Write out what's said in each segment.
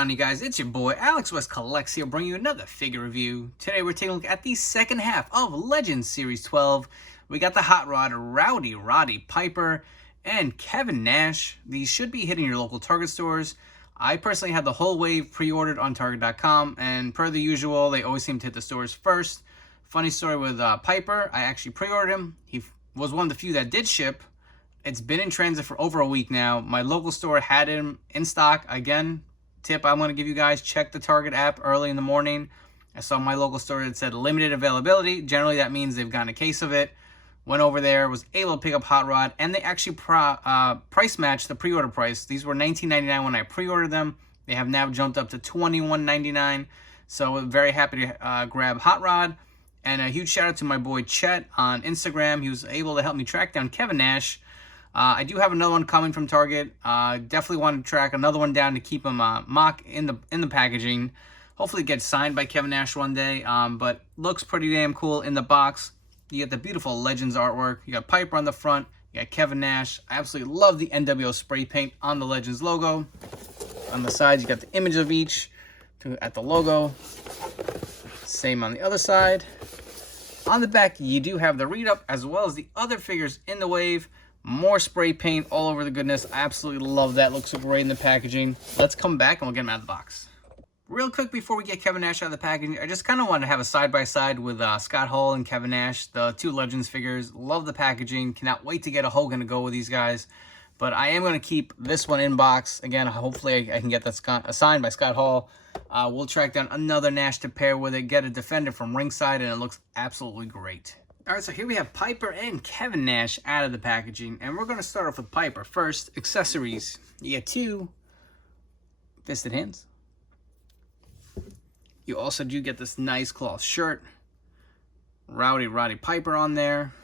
on, you guys? It's your boy Alex West Collects here, bringing you another figure review. Today we're taking a look at the second half of Legends Series 12. We got the Hot Rod, Rowdy Roddy, Piper, and Kevin Nash. These should be hitting your local Target stores. I personally had the whole wave pre-ordered on Target.com, and per the usual, they always seem to hit the stores first. Funny story with Piper, I actually pre-ordered him. He was one of the few that did ship. It's been in transit for over a week now. My local store had him in stock. Again, tip I'm going to give you guys, check the Target app early in the morning. I saw my local store that said limited availability. Generally, that means they've gotten a case of it. Went over there, was able to pick up Hot Rod, and they actually price matched the pre-order price. These were $19.99 when I pre-ordered them. They have now jumped up to $21.99. So I'm very happy to grab Hot Rod. And a huge shout out to my boy Chet on Instagram. He was able to help me track down Kevin Nash. I do have another one coming from Target. Definitely want to track another one down to keep him mock in the packaging. Hopefully get signed by Kevin Nash one day. But looks pretty damn cool in the box. You get the beautiful Legends artwork. You got Piper on the front. You got Kevin Nash. I absolutely love the NWO spray paint on the Legends logo. On the sides, you got the image of each at the logo. Same on the other side. On the back, you do have the read-up as well as the other figures in the wave. More spray paint all over the goodness. I absolutely love that. Looks so great in the packaging. Let's come back and we'll get him out of the box. Real quick before we get Kevin Nash out of the packaging, I just kind of wanted to have a side-by-side with Scott Hall and Kevin Nash, the two Legends figures. Love the packaging. Cannot wait to get a Hogan to go with these guys. But I am going to keep this one in box. Again, hopefully I can get that signed by Scott Hall. We'll track down another Nash to pair with it, get a Defender from ringside, and it looks absolutely great. All right, so here we have Piper and Kevin Nash out of the packaging, and we're going to start off with Piper. First, accessories. You get two fisted hands. You also do get this nice cloth shirt. Rowdy Roddy Piper on there.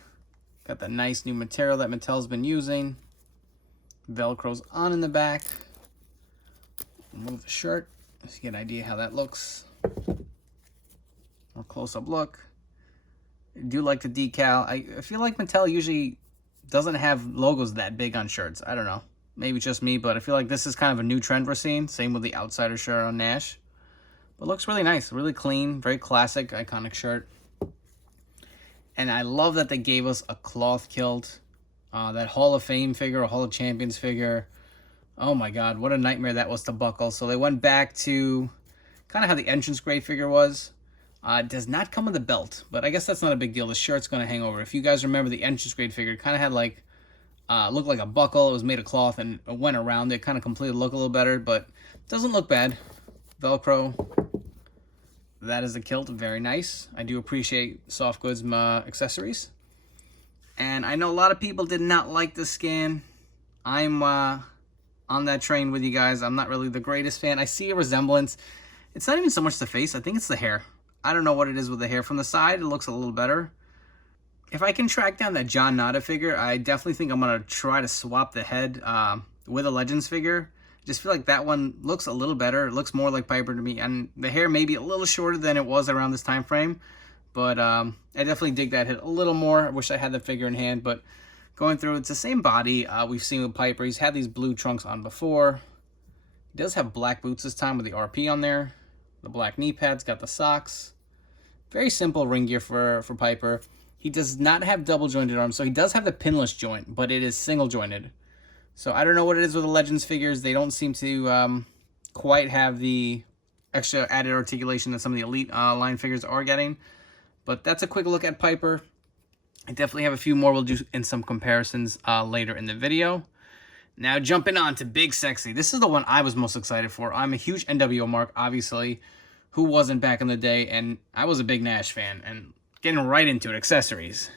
Got that nice new material that Mattel's been using. Velcro's on in the back. Remove the shirt so you get an idea how that looks. More close-up look. I do like the decal. I feel like Mattel usually doesn't have logos that big on shirts. I don't know. Maybe it's just me, but I feel like this is kind of a new trend we're seeing. Same with the Outsider shirt on Nash. But looks really nice. Really clean. Very classic, iconic shirt. And I love that they gave us a cloth kilt. That Hall of Fame figure, a Hall of Champions figure. Oh my God, what a nightmare that was to buckle. So they went back to kind of how the entrance grade figure was. It does not come with a belt, but I guess that's not a big deal. The shirt's going to hang over. If you guys remember, the entrance grade figure kind of had like, looked like a buckle. It was made of cloth and it went around it. Kind of completed the look a little better, but doesn't look bad. Velcro. That is the kilt. Very nice. I do appreciate soft goods accessories. And I know a lot of people did not like this scan. I'm on that train with you guys. I'm not really the greatest fan. I see a resemblance. It's not even so much the face. I think it's the hair. I don't know what it is with the hair. From the side, it looks a little better. If I can track down that John Nada figure, I definitely think I'm going to try to swap the head with a Legends figure. Just feel like that one looks a little better. It looks more like Piper to me. And the hair may be a little shorter than it was around this time frame. But I definitely dig that head a little more. I wish I had the figure in hand. But going through, it's the same body we've seen with Piper. He's had these blue trunks on before. He does have black boots this time with the RP on there. The black knee pads, got the socks. Very simple ring gear for Piper. He does not have double jointed arms, so he does have the pinless joint, but it is single jointed. So I don't know what it is with the Legends figures. They don't seem to quite have the extra added articulation that some of the Elite line figures are getting. But that's a quick look at Piper. I definitely have a few more we'll do in some comparisons later in the video. Now jumping on to Big Sexy. This is the one I was most excited for. I'm a huge NWO mark, obviously. Who wasn't back in the day? And I was a big Nash fan. And getting right into it, accessories.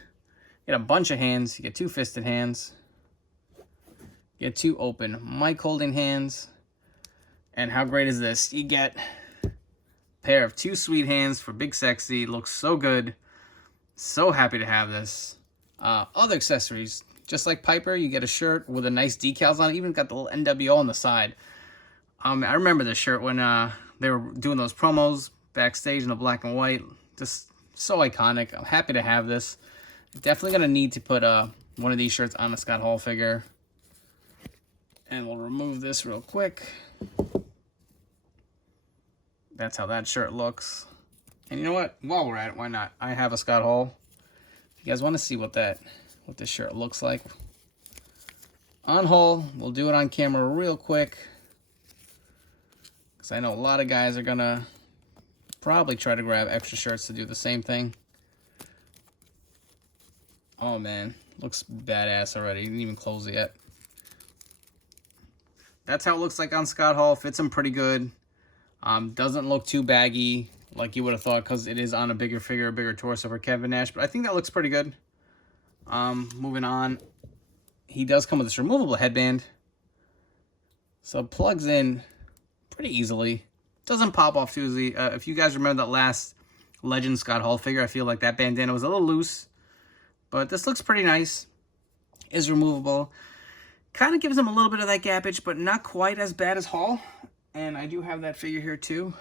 You get a bunch of hands. You get two fisted hands. You get two open mic holding hands. And how great is this? You get a pair of two sweet hands for Big Sexy. Looks so good. So happy to have this. Other accessories. Just like Piper, you get a shirt with a nice decals on it. Even got the little NWO on the side. I remember this shirt when they were doing those promos backstage in the black and white. Just so iconic. I'm happy to have this. Definitely going to need to put one of these shirts on a Scott Hall figure. And we'll remove this real quick. That's how that shirt looks. And you know what? While we're at it, why not? I have a Scott Hall. If you guys want to see what this shirt looks like on haul, we'll do it on camera real quick. Because I know a lot of guys are going to probably try to grab extra shirts to do the same thing. Oh, man. Looks badass already. Didn't even close it yet. That's how it looks like on Scott Hall. Fits him pretty good. Doesn't look too baggy like you would have thought because it is on a bigger figure, a bigger torso for Kevin Nash. But I think that looks pretty good. Moving on. He does come with this removable headband. So it plugs in pretty easily. Doesn't pop off too easily. If you guys remember that last Legend Scott Hall figure, I feel like that bandana was a little loose. But this looks pretty nice. Is removable. Kind of gives him a little bit of that gappage, but not quite as bad as Hall. And I do have that figure here too.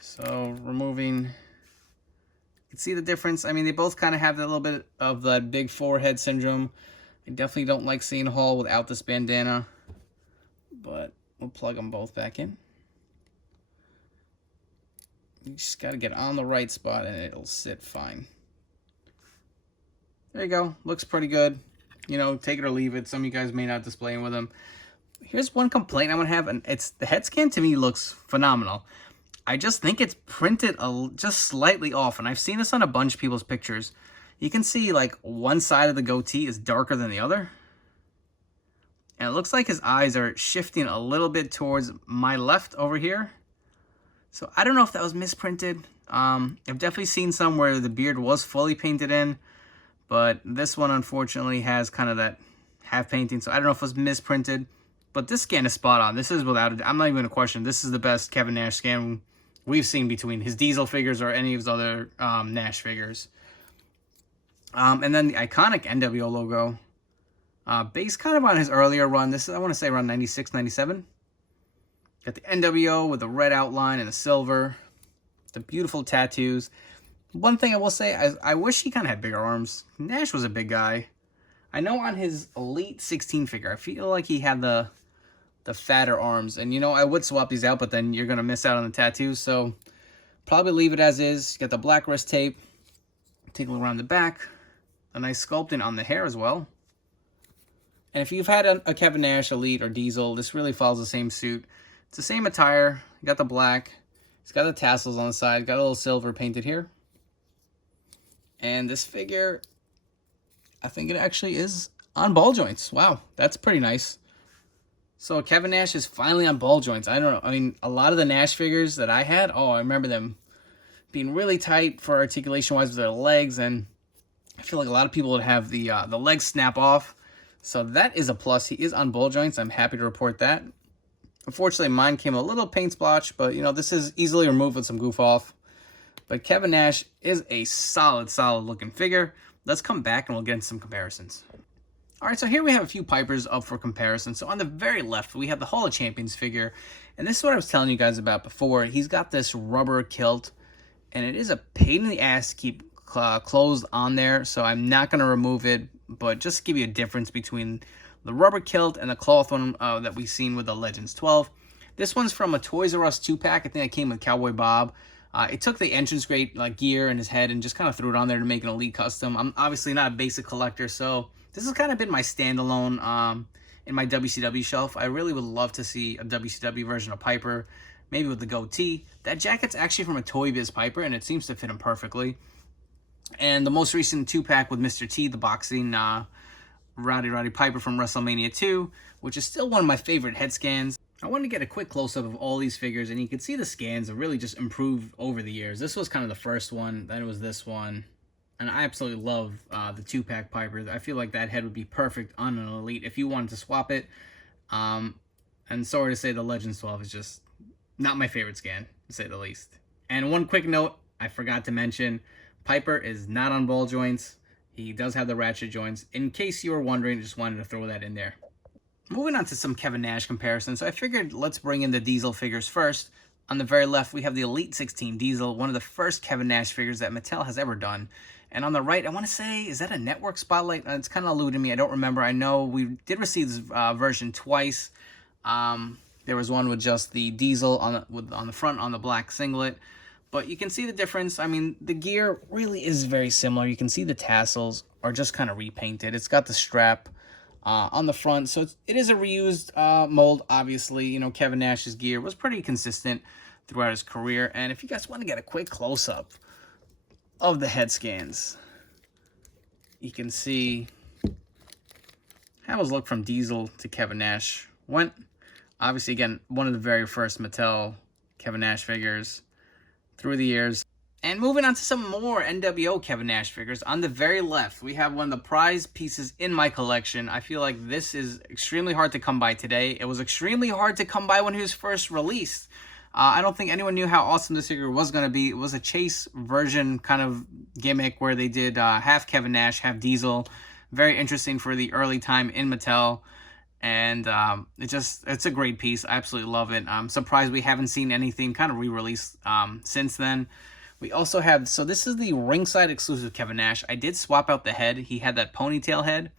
So removing, you can see the difference. I mean, they both kind of have that little bit of that big forehead syndrome. I definitely don't like seeing Hall without this bandana. But we'll plug them both back in. You just got to get on the right spot and it'll sit fine. There you go. Looks pretty good. You know, take it or leave it. Some of you guys may not display them with them. Here's one complaint I'm going to have, and it's the head scan to me looks phenomenal. I just think it's printed just slightly off, and I've seen this on a bunch of people's pictures. You can see, like, one side of the goatee is darker than the other. And it looks like his eyes are shifting a little bit towards my left over here. So I don't know if that was misprinted. I've definitely seen some where the beard was fully painted in. But this one, unfortunately, has kind of that half painting. So I don't know if it was misprinted. But this scan is spot on. This is without it. I'm not even going to question. This is the best Kevin Nash scan we've seen between his Diesel figures or any of his other Nash figures. And then the iconic NWO logo. Based kind of on his earlier run. This is, I want to say, around 96, 97. Got the NWO with the red outline and the silver. The beautiful tattoos. One thing I will say, I wish he kind of had bigger arms. Nash was a big guy. I know on his Elite 16 figure, I feel like he had the fatter arms. And, you know, I would swap these out, but then you're going to miss out on the tattoos. So, probably leave it as is. Got the black wrist tape. Take a look around the back. A nice sculpting on the hair as well. And if you've had a Kevin Nash Elite or Diesel, this really follows the same suit. It's the same attire. You got the black. It's got the tassels on the side. Got a little silver painted here. And this figure, I think it actually is on ball joints. Wow, that's pretty nice. So Kevin Nash is finally on ball joints. I don't know. I mean, a lot of the Nash figures that I had, I remember them being really tight for articulation-wise with their legs. And I feel like a lot of people would have the legs snap off. So that is a plus. He is on ball joints. I'm happy to report that. Unfortunately, mine came a little paint splotch, but, you know, this is easily removed with some goof off. But Kevin Nash is a solid looking figure. Let's come back and we'll get into some comparisons. All right, so here we have a few Pipers up for comparison. So on the very left, we have the Hall of Champions figure. And this is what I was telling you guys about before. He's got this rubber kilt, and it is a pain in the ass to keep closed on there. So I'm not going to remove it, but just to give you a difference between the rubber kilt and the cloth one that we've seen with the Legends 12. This one's from a Toys R Us 2-pack. I think it came with Cowboy Bob. It took the entrance grade gear and his head and just kind of threw it on there to make an Elite custom. I'm obviously not a basic collector, so this has kind of been my standalone in my WCW shelf. I really would love to see a WCW version of Piper, maybe with the goatee. That jacket's actually from a Toy Biz Piper, and it seems to fit him perfectly. And the most recent 2-pack with Mr. T, the boxing Rowdy Roddy Piper from WrestleMania 2, which is still one of my favorite head scans. I wanted to get a quick close-up of all these figures, and you can see the scans have really just improved over the years. This was kind of the first one, then it was this one, and I absolutely love the 2-pack Piper. I feel like that head would be perfect on an Elite if you wanted to swap it. And sorry to say the Legends 12 is just not my favorite scan, to say the least. And one quick note, I forgot to mention, Piper is not on ball joints. He does have the ratchet joints. In case you were wondering, just wanted to throw that in there. Moving on to some Kevin Nash comparisons, so I figured let's bring in the Diesel figures first. On the very left, we have the Elite 16 Diesel, one of the first Kevin Nash figures that Mattel has ever done. And on the right, I want to say, is that a network spotlight? It's kind of eluding me. I don't remember. I know we did receive this version twice. There was one with just the Diesel on the front on the black singlet. But you can see the difference. I mean, the gear really is very similar. You can see the tassels are just kind of repainted. It's got the strap on the front. So it is a reused mold, obviously. You know, Kevin Nash's gear was pretty consistent throughout his career. And if you guys want to get a quick close-up of the head scans, you can see how his look from Diesel to Kevin Nash went. Obviously, again, one of the very first Mattel Kevin Nash figures through the years. And moving on to some more NWO Kevin Nash figures. On the very left, we have one of the prize pieces in my collection. I feel like this is extremely hard to come by today. It was extremely hard to come by when he was first released. I don't think anyone knew how awesome this figure was going to be. It was a chase version kind of gimmick where they did half Kevin Nash, half Diesel. Very interesting for the early time in Mattel. And it's a great piece. I absolutely love it. I'm surprised we haven't seen anything kind of re-released since then. We also have, so this is the ringside exclusive Kevin Nash. I did swap out the head. He had that ponytail head.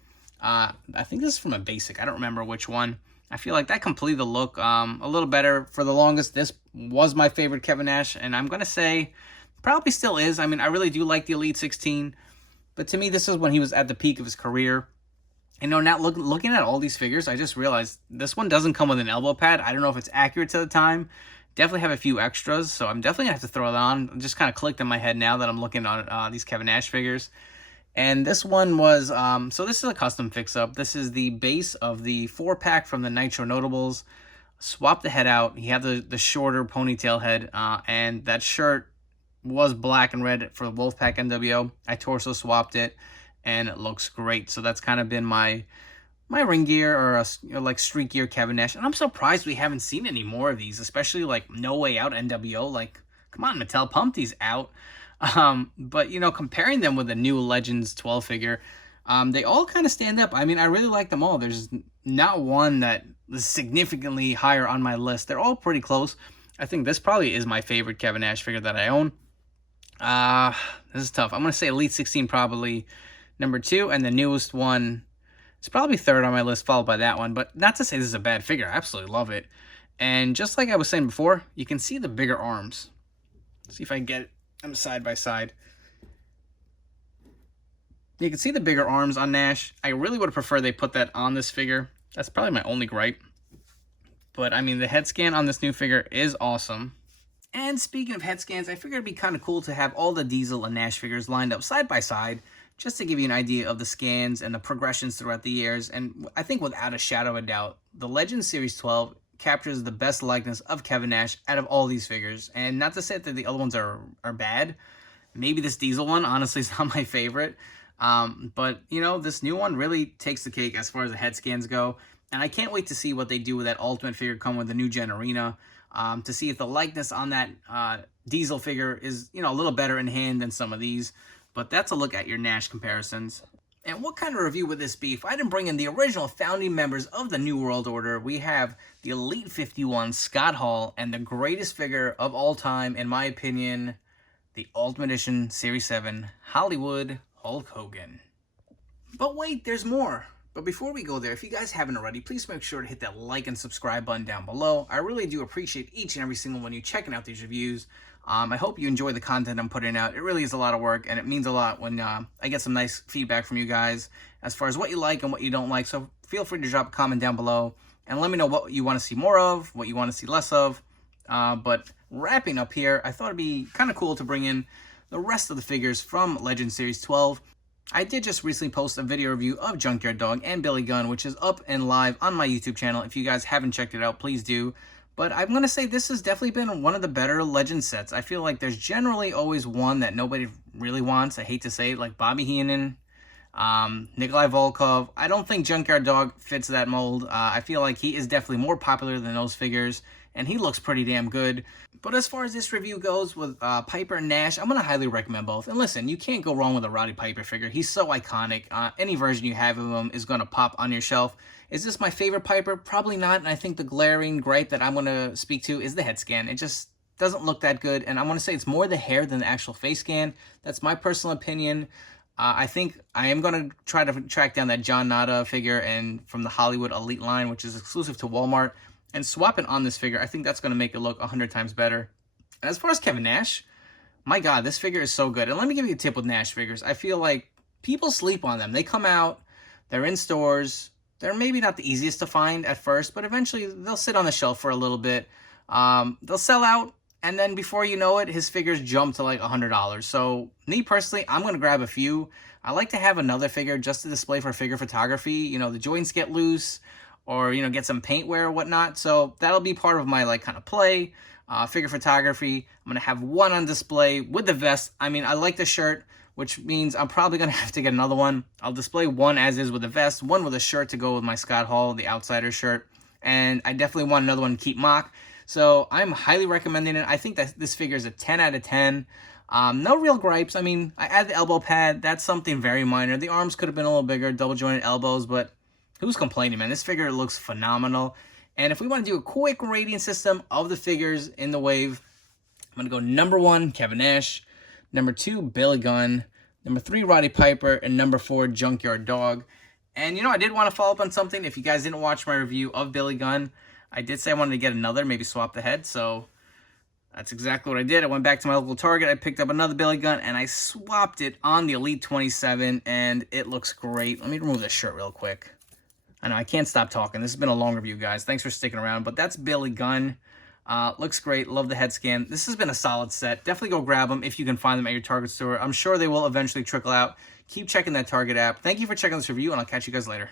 I think this is from a basic. I don't remember which one. I feel like that completed the look a little better. For the longest, this was my favorite Kevin Nash, and I'm going to say probably still is. I mean, I really do like the Elite 16, but to me, this is when he was at the peak of his career. You know, now looking at all these figures, I just realized this one doesn't come with an elbow pad. I don't know if it's accurate to the time. Definitely have a few extras, so I'm definitely going to have to throw that on. It just kind of clicked in my head now that I'm looking on these Kevin Nash figures. And this one was, so this is a custom fix-up. This is the base of the 4-pack from the Nitro Notables. Swap the head out. He had the shorter ponytail head, and that shirt was black and red for the Wolfpack NWO. I torso swapped it, and it looks great. So that's kind of been my ring gear or like street gear Kevin Nash. And I'm surprised we haven't seen any more of these, especially like No Way Out NWO. Like, come on, Mattel, pump these out. But, you know, comparing them with the new Legends 12 figure, they all kind of stand up. I mean, I really like them all. There's not one that is significantly higher on my list. They're all pretty close. I think this probably is my favorite Kevin Nash figure that I own. This is tough. I'm going to say Elite 16 probably number 2, and the newest one is probably 3rd on my list, followed by that one. But not to say this is a bad figure. I absolutely love it. And just like I was saying before, you can see the bigger arms. Let's see if I can get them side by side. You can see the bigger arms on Nash. I really would have preferred they put that on this figure. That's probably my only gripe. But, I mean, the head scan on this new figure is awesome. And speaking of head scans, I figured it'd be kind of cool to have all the Diesel and Nash figures lined up side by side, just to give you an idea of the scans and the progressions throughout the years. And I think without a shadow of a doubt, the Legends Series 12 captures the best likeness of Kevin Nash out of all these figures. And not to say that the other ones are bad. Maybe this Diesel one, honestly, is not my favorite. But, you know, this new one really takes the cake as far as the head scans go. And I can't wait to see what they do with that Ultimate figure come with the new Gen Arena. To see if the likeness on that Diesel figure is, you know, a little better in hand than some of these. But that's a look at your Nash comparisons. And what kind of review would this be if I didn't bring in the original founding members of the New World Order? We have the Elite 51 Scott Hall and the greatest figure of all time, in my opinion, the Ultimate Edition Series 7 Hollywood Hulk Hogan. But wait, there's more. But before we go there, if you guys haven't already, please make sure to hit that like and subscribe button down below. I really do appreciate each and every single one of you checking out these reviews. I hope you enjoy the content I'm putting out. It really is a lot of work, and it means a lot when I get some nice feedback from you guys as far as what you like and what you don't like. So feel free to drop a comment down below and let me know what you want to see more of, what you want to see less of. But wrapping up here, I thought it'd be kind of cool to bring in the rest of the figures from Legend Series 12. I did just recently post a video review of Junkyard Dog and Billy Gunn, which is up and live on my YouTube channel. If you guys haven't checked it out, please do. But I'm going to say this has definitely been one of the better Legend sets. I feel like there's generally always one that nobody really wants. I hate to say it, like Bobby Heenan, Nikolai Volkov. I don't think Junkyard Dog fits that mold. I feel like he is definitely more popular than those figures, and he looks pretty damn good. But as far as this review goes with Piper and Nash, I'm going to highly recommend both. And listen, you can't go wrong with a Rowdy Piper figure. He's so iconic. Any version you have of him is going to pop on your shelf. Is this my favorite Piper? Probably not. And I think the glaring gripe that I'm going to speak to is the head scan. It just doesn't look that good. And I want to say it's more the hair than the actual face scan. That's my personal opinion. I think I am going to try to track down that John Nada figure and from the Hollywood Elite line, which is exclusive to Walmart. and swap it on this figure. I think that's going to make it look 100 times better. And as far as Kevin Nash, my God, this figure is so good. And let me give you a tip with Nash figures. I feel like people sleep on them. They come out, they're in stores, they're maybe not the easiest to find at first, but eventually they'll sit on the shelf for a little bit. They'll sell out, and then before you know it, his figures jump to like $100. So me personally, I'm going to grab a few. I like to have another figure just to display for figure photography. You know, the joints get loose, or, you know, get some paint wear or whatnot. So that'll be part of my like kind of play, figure photography. I'm going to have one on display with the vest. I mean, I like the shirt, which means I'm probably going to have to get another one. I'll display one as is with a vest, one with a shirt to go with my Scott Hall, the Outsider shirt. And I definitely want another one to keep mock. So I'm highly recommending it. I think that this figure is a 10 out of 10. No real gripes. I mean, I add the elbow pad. That's something very minor. The arms could have been a little bigger, double jointed elbows, but who's complaining, man? This figure looks phenomenal. And if we want to do a quick rating system of the figures in the wave, I'm going to go number 1, Kevin Nash. Number 2, Billy Gunn. Number 3, Roddy Piper. And number 4, Junkyard Dog. And, you know, I did want to follow up on something. If you guys didn't watch my review of Billy Gunn, I did say I wanted to get another, maybe swap the head. So that's exactly what I did. I went back to my local Target. I picked up another Billy Gunn, and I swapped it on the Elite 27, and it looks great. Let me remove this shirt real quick. I know, I can't stop talking. This has been a long review, guys. Thanks for sticking around. But that's Billy Gunn. Looks great. Love the head scan. This has been a solid set. Definitely go grab them if you can find them at your Target store. I'm sure they will eventually trickle out. Keep checking that Target app. Thank you for checking this review, and I'll catch you guys later.